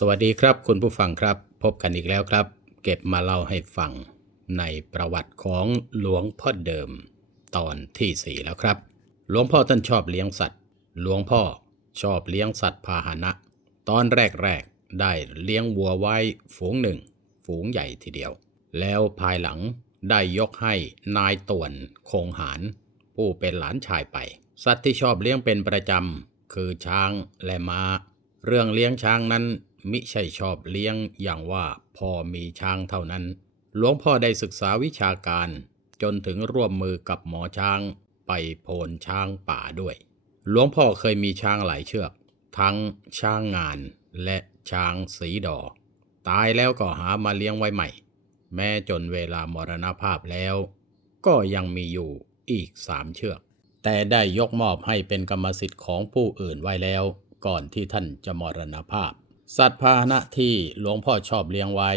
สวัสดีครับคุณผู้ฟังครับ พบกันอีกแล้วครับ เก็บมาเล่าให้ฟังในประวัติของหลวงพ่อเดิม ตอนที่สี่แล้วครับ หลวงพ่อท่านชอบเลี้ยงสัตว์ หลวงพ่อชอบเลี้ยงสัตว์พาหนะ ตอนแรกๆได้เลี้ยงวัวไว้ฝูงหนึ่ง ฝูงใหญ่ทีเดียว แล้วภายหลังได้ยกให้นายต่วนคงหารผู้เป็นหลานชายไป สัตว์ที่ชอบเลี้ยงเป็นประจำคือช้างและม้า เรื่องเลี้ยงช้างนั้น มิใช่ชอบเลี้ยงอย่างว่าพอมีช้างเท่านั้น หลวงพ่อได้ศึกษาวิชาการจนถึงร่วมมือกับหมอช้างไปโพนช้างป่าด้วย หลวงพ่อเคยมีช้างหลายเชือก ทั้งช้างงานและช้างสีดอ ตายแล้วก็หามาเลี้ยงไว้ใหม่ แม้จนเวลามรณภาพแล้ว ก็ยังมีอยู่อีกสามเชือก แต่ได้ยกมอบให้เป็นกรรมสิทธิ์ของผู้อื่นไว้แล้ว ก่อนที่ท่านจะมรณภาพ สัตว์พาหนะที่หลวงพ่อชอบเลี้ยงไว้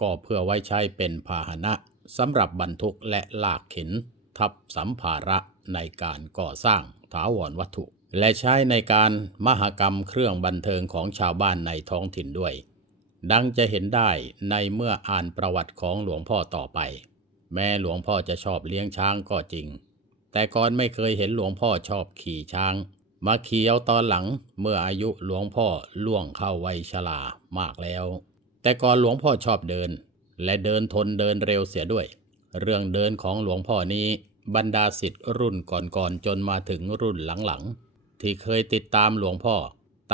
ก็เพื่อไว้ใช้เป็นพาหนะสำหรับบรรทุกและลากเข็น ทับสัมภาระในการก่อสร้างถาวรวัตถุ และใช้ในการมหกรรมเครื่องบันเทิงของชาวบ้านในท้องถิ่นด้วย ดังจะเห็นได้ในเมื่ออ่านประวัติของหลวงพ่อต่อไป แม้หลวงพ่อจะชอบเลี้ยงช้างก็จริง แต่ก่อนไม่เคยเห็นหลวงพ่อชอบขี่ช้าง มาขี่เอาตอนหลังเมื่ออายุหลวงพ่อล่วงเข้าวัยชรามากแล้ว แต่ก่อนหลวงพ่อชอบเดิน และเดินทนเดินเร็วเสียด้วย เรื่องเดินของหลวงพ่อนี้บรรดาสิทธิ์รุ่นก่อนๆจนมาถึงรุ่นหลังๆ ที่เคยติดตามหลวงพ่อ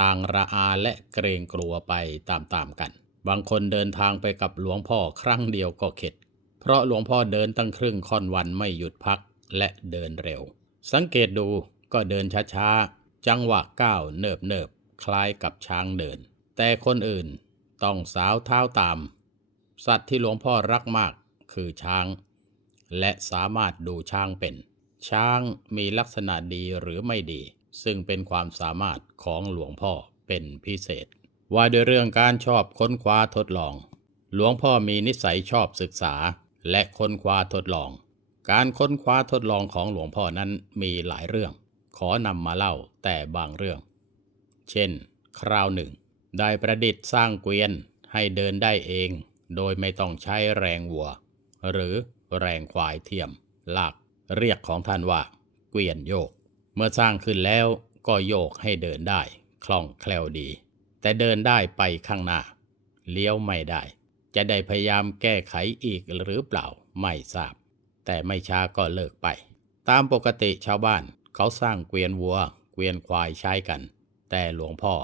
ต่างระอาและเกรงกลัวไปตามๆกัน บางคนเดินทางไปกับหลวงพ่อครั้งเดียวก็เข็ด เพราะหลวงพ่อเดินตั้งครึ่งค่อนวันไม่หยุดพักและเดินเร็ว สังเกตดูก็เดินช้าๆ จังหวะก้าวเนิบเนิบคล้ายกับช้างเดิน แต่คนอื่นต้องสาวเท้าตาม สัตว์ที่หลวงพ่อรักมากคือช้าง และสามารถดูช้างเป็น ช้างมีลักษณะดีหรือไม่ดี ซึ่งเป็นความสามารถของหลวงพ่อเป็นพิเศษ ว่าด้วยเรื่องการชอบค้นคว้าทดลอง หลวงพ่อมีนิสัยชอบศึกษาและค้นคว้าทดลอง การค้นคว้าทดลองของหลวงพ่อนั้นมีหลายเรื่อง ขอนำมาเล่าแต่บางเรื่อง เช่น คราวหนึ่ง ได้ประดิษฐ์สร้างเกวียนให้เดินได้เอง โดยไม่ต้องใช้แรงวัว หรือแรงควายเทียม ลากเรียกของท่านว่า เกวียนโยก เมื่อสร้างขึ้นแล้วก็โยกให้เดินได้ คล่องแคล่วดี แต่เดินได้ไปข้างหน้า เลี้ยวไม่ได้ จะได้พยายามแก้ไขอีกหรือเปล่าไม่ทราบ แต่ไม่ช้าก็เลิกไป ตามปกติชาวบ้าน เขาสร้างเกวียนวัว เกวียนควายใช้กัน แต่หลวงพ่อ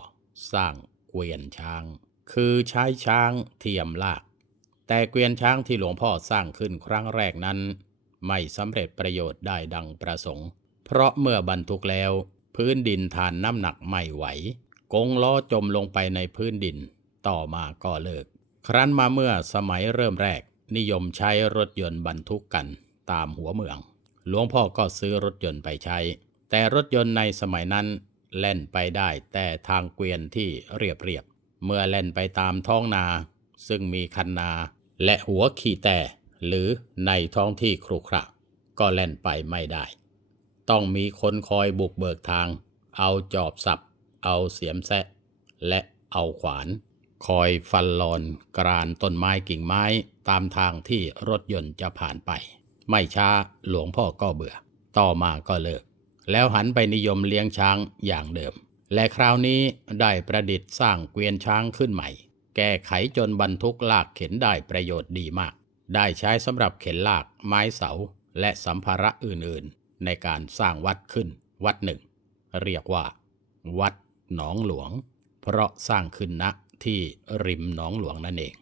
สร้างเกวียนช้าง คือใช้ช้างเทียมลาก แต่เกวียนช้างที่หลวงพ่อสร้างขึ้นครั้งแรกนั้น ไม่สำเร็จประโยชน์ได้ดังประสงค์ เพราะเมื่อบรรทุกแล้ว พื้นดินทานน้ำหนักไม่ไหว กงล้อจมลงไปในพื้นดิน ต่อมาก็เลิก ครั้นมาเมื่อสมัยเริ่มแรกนิยมใช้รถยนต์บรรทุกกันตามหัวเมือง หลวงพ่อก็ซื้อรถยนต์ไปใช้ แต่รถยนต์ในสมัยนั้นแล่นไปได้แต่ทางเกวียนที่เรียบเรียบ เมื่อแล่นไปตามท้องนา ซึ่งมีคันนา และหัวขี่แต่หรือในท้องที่ครุขระ ก็แล่นไปไม่ได้ ต้องมีคนคอยบุกเบิกทาง เอาจอบสับ เอาเสียมแซะ และเอาขวาน คอยฟันลอนกรานต้นไม้กิ่งไม้ตามทางที่รถยนต์จะผ่านไป ไม่ช้าหลวงพ่อก็เบื่อ ต่อมาก็เลิก แล้วหันไปนิยมเลี้ยงช้างอย่างเดิม และคราวนี้ได้ประดิษฐ์สร้างเกวียนช้างขึ้นใหม่ แก้ไขจนบรรทุกลากเข็นได้ประโยชน์ดีมาก ได้ใช้สำหรับเข็นลากไม้เสา และสัมภาระอื่นๆ ในการสร้างวัดขึ้น วัดหนึ่ง เรียกว่า วัดหนองหลวง เพราะสร้างขึ้นณที่ริมหนองหลวงนั่นเอง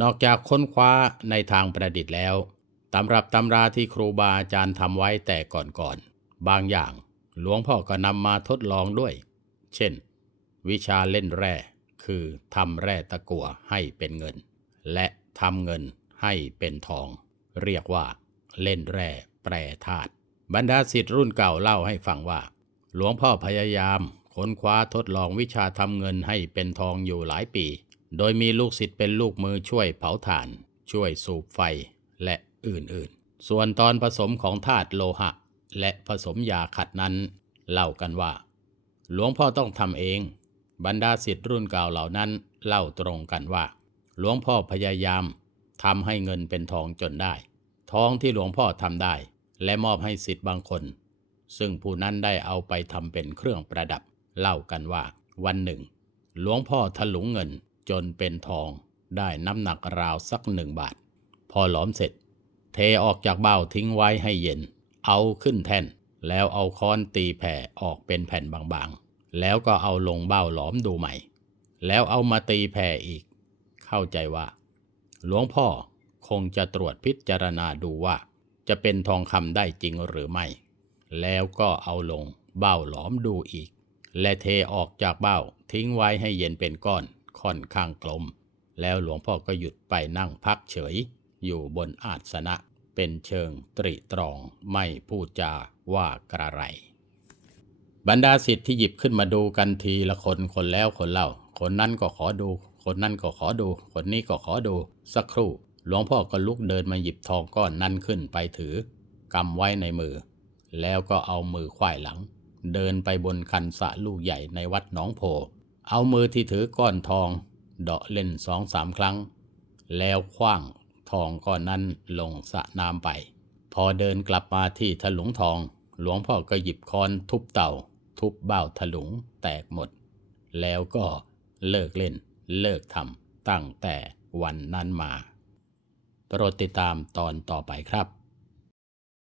นอกจากค้นคว้าในทางประดิษฐ์แล้ว ตำรับตำราที่ครูบาอาจารย์ทำไว้แต่ก่อนๆ บางอย่างหลวงพ่อก็นำมาทดลองด้วย เช่น วิชาเล่นแร่ คือทำแร่ตะกั่วให้เป็นเงิน และทำเงินให้เป็นทอง เรียกว่า เล่นแร่แปรธาตุบรรดาศิษย์รุ่นเก่าเล่าให้ฟังว่า หลวงพ่อพยายามค้นคว้าทดลองวิชาทำเงินให้เป็นทองอยู่หลายปี โดยมีลูกศิษย์เป็นลูกมือช่วยเผาถ่าน ช่วยสูบไฟ และ อื่นๆ ส่วนตอนผสมของธาตุโลหะ และผสมยาขัดนั้น เล่ากันว่า หลวงพ่อต้องทำเอง บรรดาศิษย์รุ่นเก่าเหล่านั้นเล่าตรงกันว่า หลวงพ่อพยายามทำให้เงินเป็นทองจนได้ ทองที่หลวงพ่อทำได้ และมอบให้ศิษย์บางคน ซึ่งผู้นั้นได้เอาไปทำเป็นเครื่องประดับ เล่ากันว่า วันหนึ่ง หลวงพ่อถลุงเงินจนเป็นทองได้น้ำหนักราวสักหนึ่งบาท พอหลอมเสร็จ เทออกจากเบ้าทิ้งไว้ให้เย็น เอาขึ้นแท่น แล้วเอาค้อนตีแผ่ออกเป็นแผ่นบางๆ แล้วก็เอาลงเบ้าหลอมดูใหม่ แล้วเอามาตีแผ่อีก เข้าใจว่า หลวงพ่อคงจะตรวจพิจารณาดูว่า จะเป็นทองคำได้จริงหรือไม่ แล้วก็เอาลงเบ้าหลอมดูอีก และเทออกจากเบ้าทิ้งไว้ให้เย็นเป็นก้อนค่อนข้างกลม แล้วหลวงพ่อก็หยุดไปนั่งพักเฉย อยู่บนอาสนะเป็นเชิงตริตรองไม่พูดจาว่ากระไร บรรดาศิษย์ที่หยิบขึ้นมาดูกันทีละคนคนแล้วคนเล่า คนนั้นก็ขอดู คนนั้นก็ขอดู คนนี้ก็ขอดู สักครู่ หลวงพ่อก็ลุกเดินมาหยิบทองก้อนนั้นขึ้นไปถือกำไว้ในมือ แล้วก็เอามือควายหลัง เดินไปบนคันสะลูกใหญ่ในวัดหนองโพ เอามือที่ถือก้อนทอง เดาะเล่นสองสามครั้ง แล้วคว้าง ทองก้อนนั้นลงสระน้ำไป พอเดินกลับมาที่ถลุงทอง หลวงพ่อก็หยิบค้อนทุบเต่า ทุบเบ้าถลุงแตกหมด แล้วก็เลิกเล่น เลิกทำตั้งแต่วันนั้นมาโปรดติดตามตอนต่อไปครับ